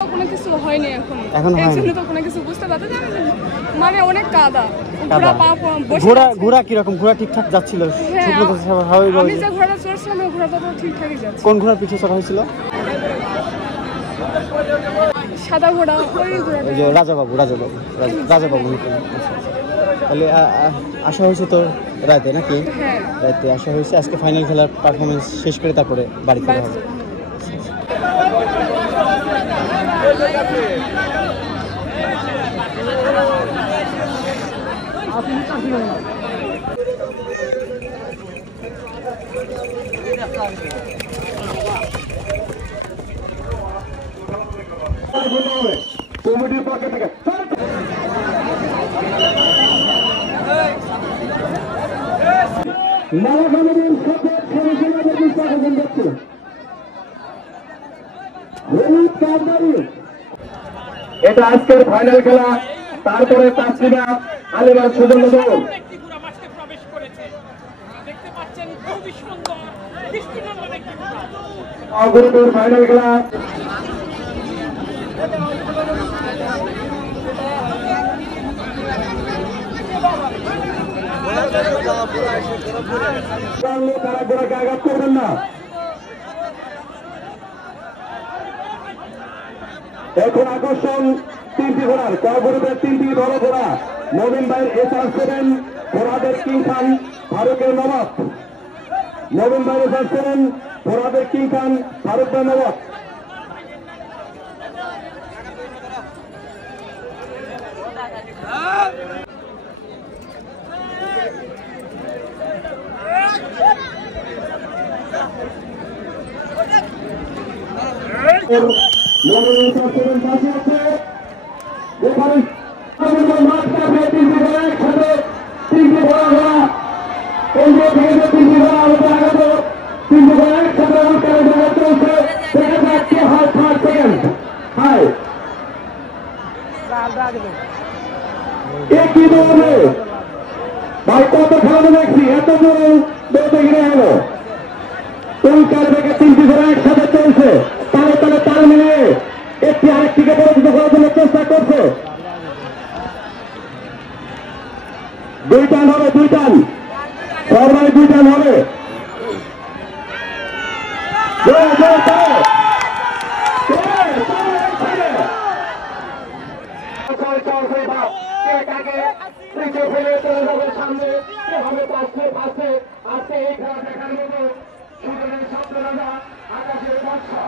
কোনো কিছু হয়নি এখন হয়নি এজন্য তো কোনো কিছু বুঝতে পারতে না মানে অনেক কাদা ঘোড়া কিরকম ঘোড়া ঠিকঠাক যাচ্ছিল আমি যে ঘোড়াটা চড়ছিলাম ওই ঘোড়াটা তো ঠিকঠাকই যাচ্ছে কোন ঘোড়ার পিঠে চড়া হয়েছিল সাদা ঘোড়া ওই ঘোড়াটা রাজাবাবু তাহলে আসা হয়েছে তো রাতে নাকি রাতে আসা হয়েছে আজকে ফাইনাল খেলার পারফরমেন্স শেষ করে তারপরে বাড়ি ফেরা হবে কমিটির পক্ষ থেকে এটা আজকের ফাইনাল খেলা তারপরে তাসলিমা আলিমার সুজন অগ্রদূর ফাইনাল খেলা তারা ঘোড়াকে আঘাত করবেন না এখন আকর্ষণ তিনটি ঘোড়ার কগ্রুপের তিনটি বড় ঘোড়া মমিন ভাইয়ের SR7 ঘোড়াদের কিং খান ফারুকের নবাব মমিন ভাইয়ের SR7 ঘোড়াদের কিং খান ফারুক ভাই নবাব ভাই কত খেলানো দেখছি এত জোরে দৌড়ে ঘিরে এলো কলকাতা থেকে তিনটি ঘোড়া একসাথে চলছে তালে তালে তাল মিলিয়ে একটি আরেকটিকে পরাজিত করার জন্য চেষ্টা করছে দুই টান হবে সবাই দুই টান হবে সামনে হবে পাশে আসছে এই খেলা দেখার মতো সুযোগের শব্দ রাজা আকাশের বাদশা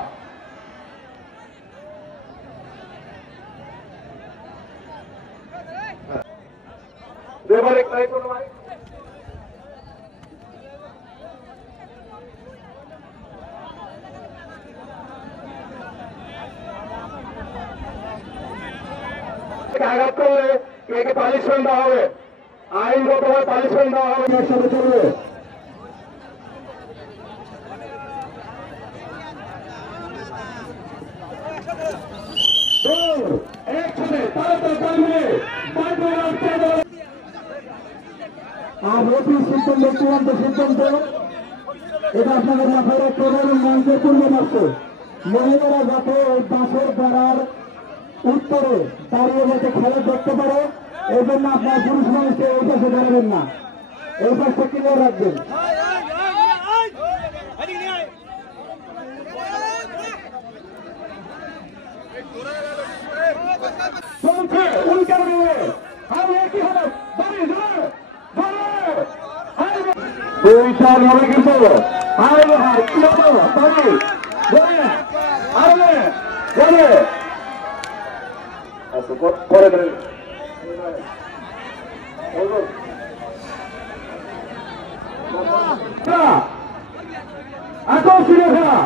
রেফারি ট্রাই করো ভাই আঘাত করলে একে পানিশমেন্ট দেওয়া হবে আইনগতভাবে পানিশমেন্ট দেওয়া হবে একসাথে চলবে চূড়ান্ত সিদ্ধান্ত এটা আপনাদের মাথায় রাখতে হবে এবং মঞ্চের পূর্ব পার্শ্বে মহিলারা যাতে ওই বাসের বেড়ার উত্তরে দাঁড়িয়ে যাতে খেলা দেখতে পারে এই জন্য আপনার পুরুষ মানুষকে এই পাশে দাঁড়াবেন না এই পাশে ক্লিয়ার রাখবেন চলছে উল্কার নিয়ে আমি একই হবে দুই চার হবে কিন্তু কি হবো পরে আকর্ষণীয় খেলা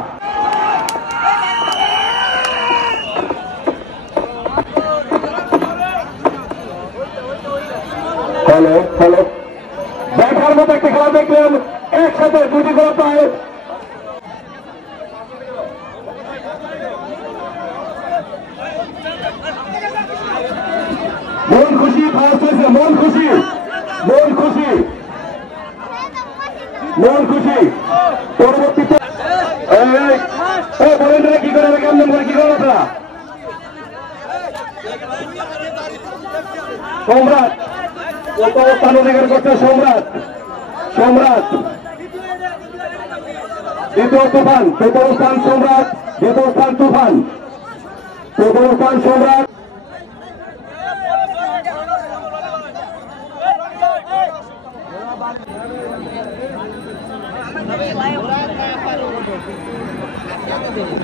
হ্যালো দেখার মতো একটা খেলা দেখলেন একসাথে দুটি গোল পায় মন খুশি ফার্স্ট হয়েছে মন খুশি পরবর্তীতে বলেন কি করে কেমন করে কি করে আপনারা সম্রাট প্রথম স্থান অধিকার করছে সম্রাট সম্রাট দ্বিতীয় তুফান প্রথম স্থান সম্রাট দ্বিতীয় স্থান তুফান প্রথম স্থান সম্রাট